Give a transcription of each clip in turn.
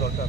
দরকার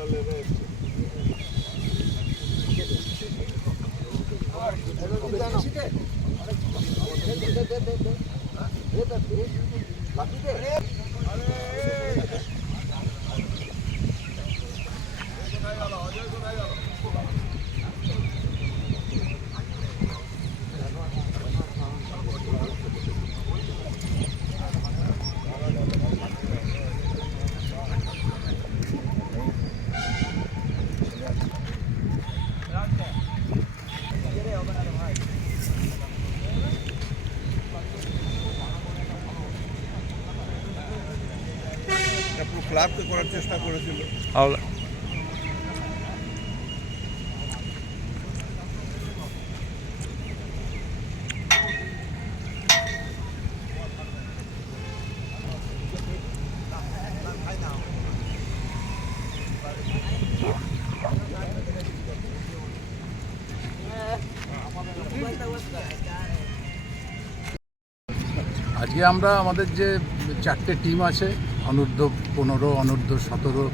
পুরো ক্লাবকে করার চেষ্টা করেছিল। আজকে আমরা আমাদের যে চারটে টিম আছে অনূর্ধ্ব পনেরো, অনূর্ধ্ব সতেরো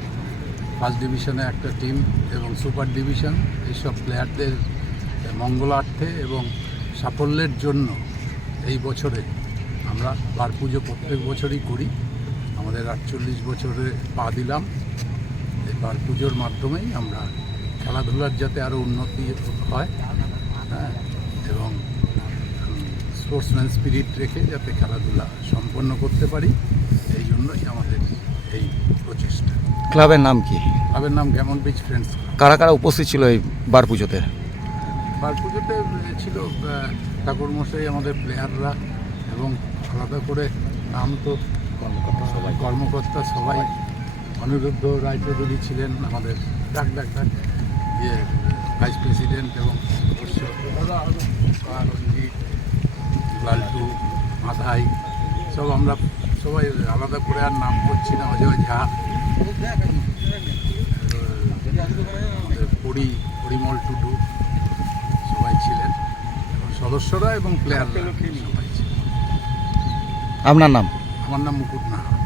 ফার্স্ট ডিভিশনে একটা টিম এবং সুপার ডিভিশন এইসব প্লেয়ারদের মঙ্গলার্থে এবং সাফল্যের জন্য এই বছরে আমরা বার পুজো প্রত্যেক বছরই করি। আমাদের আটচল্লিশ বছরে পা দিলাম। এই বার পুজোর মাধ্যমেই আমরা খেলাধুলার যাতে আরও উন্নতি হয় হ্যাঁ এবং স্পোর্টসম্যান স্পিরিট রেখে যাতে খেলাধুলা সম্পন্ন করতে পারি। জন্যই আমাদের এই প্রচেষ্টা। ক্লাবের নাম কি? ক্লাবের নাম গ্যামন বিচ ফ্রেন্ডস কারা কারা উপস্থিত ছিল এই বার পুজোতে? বার পুজোতে ছিল আহ, ঠাকুরমশাই আমাদের প্লেয়াররা এবং আলাদা করে নাম তো কর্মকর্তা সবাই। কর্মকর্তা সবাই। অনিরুদ্ধ রায়চৌধুরী ছিলেন আমাদের ডাক ডাক ডাক ইয়ে ভাইস প্রেসিডেন্ট এবং অবশ্য রঞ্জিত লালটু মাধাই সব আমরা সবাই আলাদা করে আর নাম করছি না অজয় ঝা পরি পরিমল টুডু সবাই ছিলেন। এবং সদস্যরা এবং প্লেয়াররা সবাই ছিলেন। আপনার নাম? আমার নাম মুকুট নাহা